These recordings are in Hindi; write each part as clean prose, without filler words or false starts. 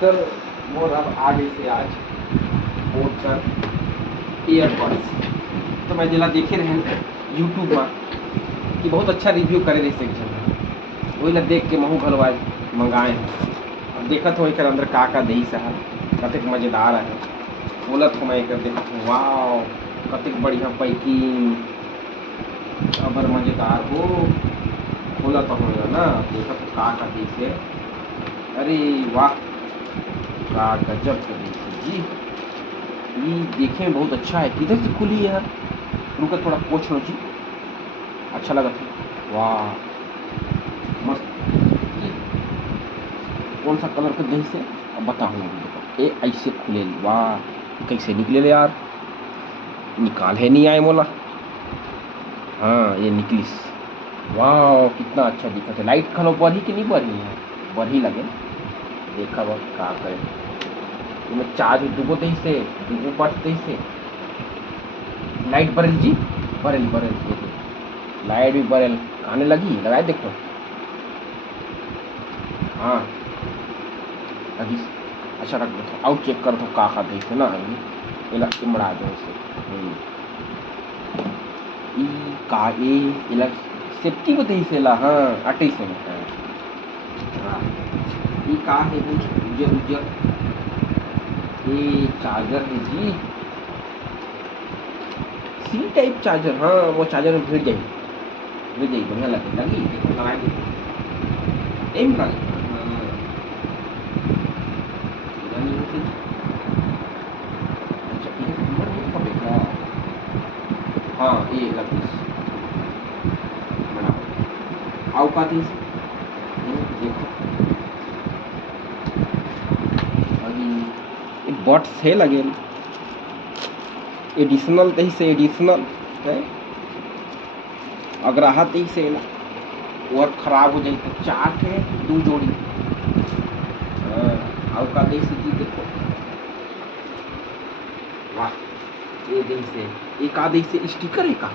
कल मोर अब आ गई से आज बोट कर ईयरबड्स तो मैं जिला देखे रहे यूट्यूब में कि बहुत अच्छा रिव्यू करे रही सेक्शन वही ला देख के महू घलो आज मंगाए हैं। अब देखत हो एक अंदर का दही साहब कतेक मज़ेदार है बोलत हो मैं एक देखत हूँ वाह कतेक बढ़िया पैकिंग अबर मज़ेदार हो खोला तो होगा ना देखत हो का दही से अरे वाह का गजब का दही जी ये देखे में बहुत अच्छा है किधर से खुली है यार रुका थोड़ा पोछ लो जी अच्छा लगा था वाह मस्त जी कौन सा कलर का दही से अब बताऊँ देखो ये ऐसे खुले वाह कैसे निकले यार निकाल है नहीं आए मोला हाँ ये निकली वाह कितना अच्छा दिखा था लाइट खलो बढ़ी कि नहीं बढ़ी है बढ़ी लगे देखा वह का करे मैं चार्ज दुगो दही से दुगो बट दही से लाइट बरल जी बरल बरल लाइट भी बरल आने लगी लगाए देखो हाँ लगी अच्छा रख दो आउट चेक कर दो का दही से ना इला इमड़ा दो से ई का ए इला सेफ्टी को दही से ला हाँ अटे से हाँ ई का है वो उजर उजर ये चार्जर है जी सी टाइप चार्जर हाँ वो चार्जर में भिड़ जाए बढ़िया लगे लगी लगाए एम लगे अच्छा ये नंबर नहीं पड़ेगा हाँ ये लगी बना आओ पाती देखो अभी बट से लगे एडिशनल तही से एडिशनल है अगर रहा तही से ना और खराब हो जाए तो चार है दो जोड़ी आओ का दही से जी देखो वाह ये दही से एक आधे से स्टिकर है का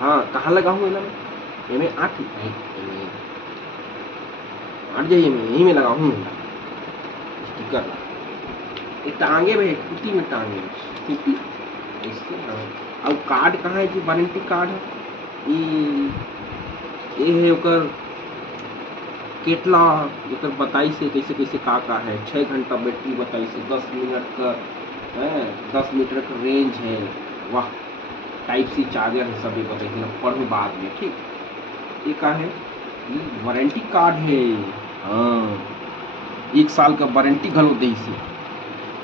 हाँ कहाँ लगा हूँ इन्हें में आठ जाइए मैं यहीं में लगा हूँ स्टिकर ये टांगे में टूटी में टांगे टूटी इससे अब कार्ड कहाँ है जी वारंटी कार्ड है ये है ओकर केटला ओकर बताई से कैसे कैसे का है 6 घंटा बैटरी बताई से 10 मिनट का है 10 मीटर का रेंज है वाह टाइप सी चार्जर है सभी बताइए पढ़ो बाद में ठीक ये का है वारंटी कार्ड है हाँ 1 साल का वारंटी घलो दी से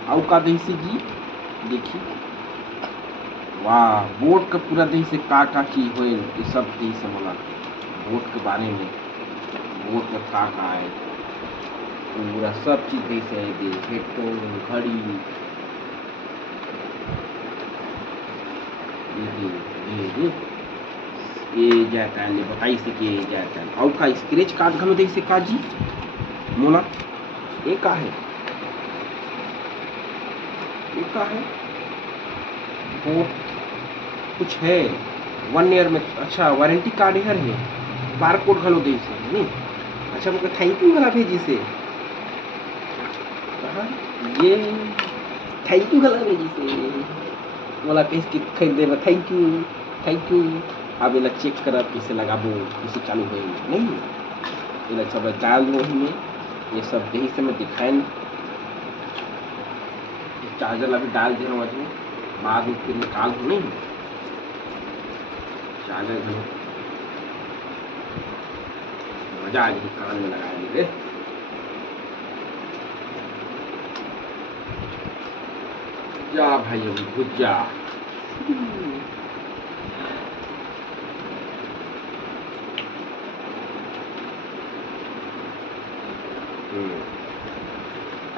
आओ का दी से जी देखिए वाह बोट का पूरा दी से का चीज हो ये सब दी से बोला बोट के बारे में बोट में का है पूरा सब चीज दी से है हेडफोन घड़ी ये जाता है बताई से कि ये जाता है और का स्क्रैच कार्ड घलो दी से का जी मोला ये का है बोट कुछ है 1 ईयर में अच्छा वारंटी कार्ड है बार कोड घलो दे से नहीं अच्छा मुझे थैंक यू गला भेजी से कहाँ ये थैंक यू गला भेजी से बोला कैसे खरीदे में थैंक यू अब इला चेक कर कैसे लगाबो कैसे चालू हो नहीं इला सब डाल दो ही में ये सब यही से मैं दिखाएं चार्जर अभी डाल दिया समझ में बाद में फिर निकाल दो नहीं चार्जर घलो मजा आ गई कान में लगा ली जा भाई अभी घुस जा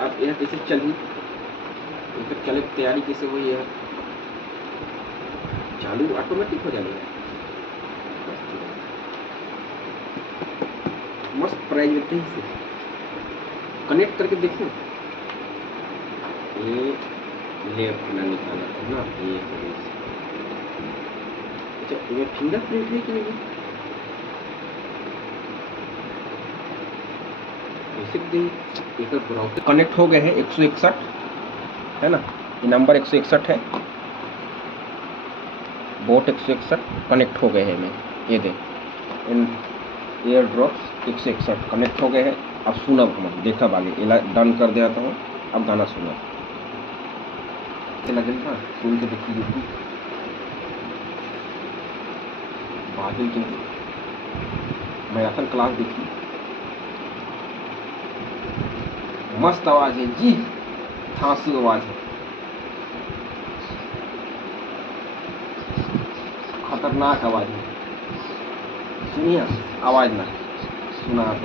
अब यह कैसे चली चले तैयारी कैसे हुई है चालू ऑटोमेटिक हो जाएगा मस्त प्राइस रहते ही से कनेक्ट करके देखो ये लेफ्ट ना निकाला था ना ये अच्छा ये फिंगरप्रिंट है कि नहीं कनेक्ट हो गए हैं 161 है ना, ये नंबर 161 है, बोट 161 कनेक्ट हो गए हैं। मैं ये दे इन एयर ड्रॉप्स 161 कनेक्ट हो गए हैं। अब सुनब हम देखब आगे डन कर देता हूँ। अब गाना सुनब लगे ना, सुन के देखिए यूट्यूब बादल के मैराथन क्लास देखी, मस्त आवाज है जी, थांसू आवाज है, खतरनाक आवाज है। सुनिए आवाज ना सुना आप,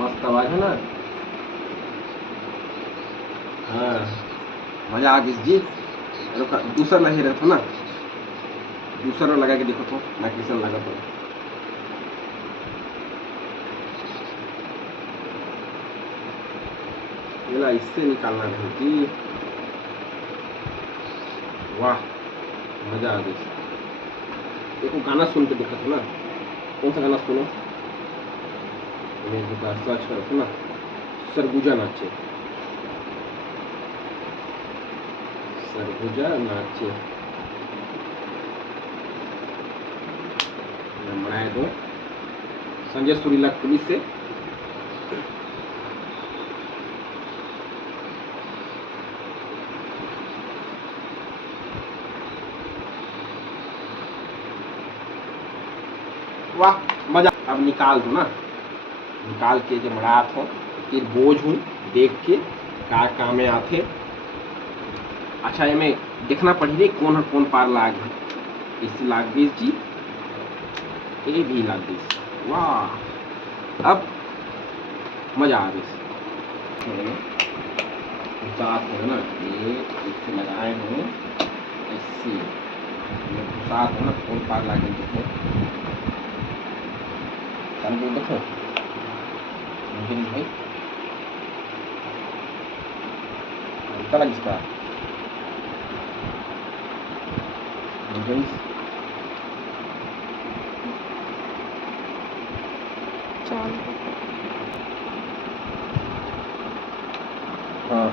मस्त आवाज है ना। हाँ मजा आ गई जी। दूसरा नहीं रहता ना, दूसरा लगा के देखो तो मैं कैसा लगा तो। इससे निकालना है जी, वाह मजा आ गई। देखो गाना सुन के देखा था ना, कौन सा गाना सुनो, सर्च करो था ना, सरगुजा नाचे, सरगुजा नाचे बनाए दो संजय सुरीला पुलिस से। वाह मजा। अब निकाल दो ना, निकाल के जब रात हो फिर बोझ हूँ देख के का काम में आते। अच्छा ये मैं देखना पड़ी कौन कौन पार लाग इस लाग गई जी, ये भी लाग गई। वाह अब मजा आ गई। साथ है ना ये इससे लगाए हैं ऐसे, साथ है ना कौन पार लागे देखो, चल देखो भाई चला इसका हाँ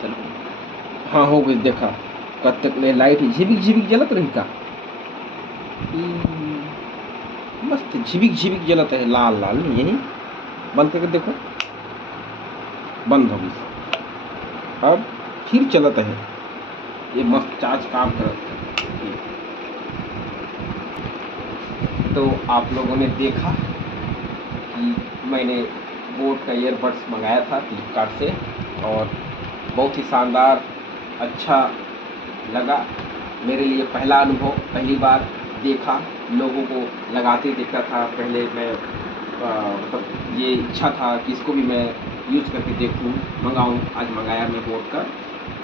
चलो हाँ हो गई। देखा कब तक ले लाइट झिबिक झिबिक जलत रही का, मस्त झिबिक झिबिक जलत है लाल लाल। यही बंद करके देखो, बंद हो गई। अब फिर चलत है ये मस्त चार्ज काम करत है। तो आप लोगों ने देखा कि मैंने बोट का ईयरबड्स मंगाया था फ्लिपकार्ट से, और बहुत ही शानदार अच्छा लगा मेरे लिए। पहला अनुभव, पहली बार देखा, लोगों को लगाते देखा था। पहले मैं मतलब ये इच्छा था कि इसको भी मैं यूज़ करके देखूं, मंगाऊं। आज मंगाया मैं बोट का।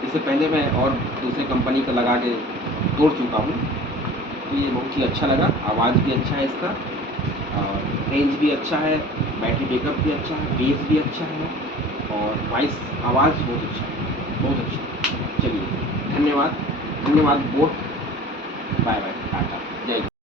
इससे पहले मैं और दूसरे कंपनी का लगा के तोड़ चुका हूँ, तो ये बहुत ही अच्छा लगा। आवाज़ भी अच्छा है इसका, और रेंज भी अच्छा है, बैटरी बैकअप भी अच्छा है, बेस भी अच्छा है, और वॉइस आवाज़ बहुत अच्छा है, बहुत अच्छा। चलिए धन्यवाद, धन्यवाद बोट, बाय बाय, टाटा, जय।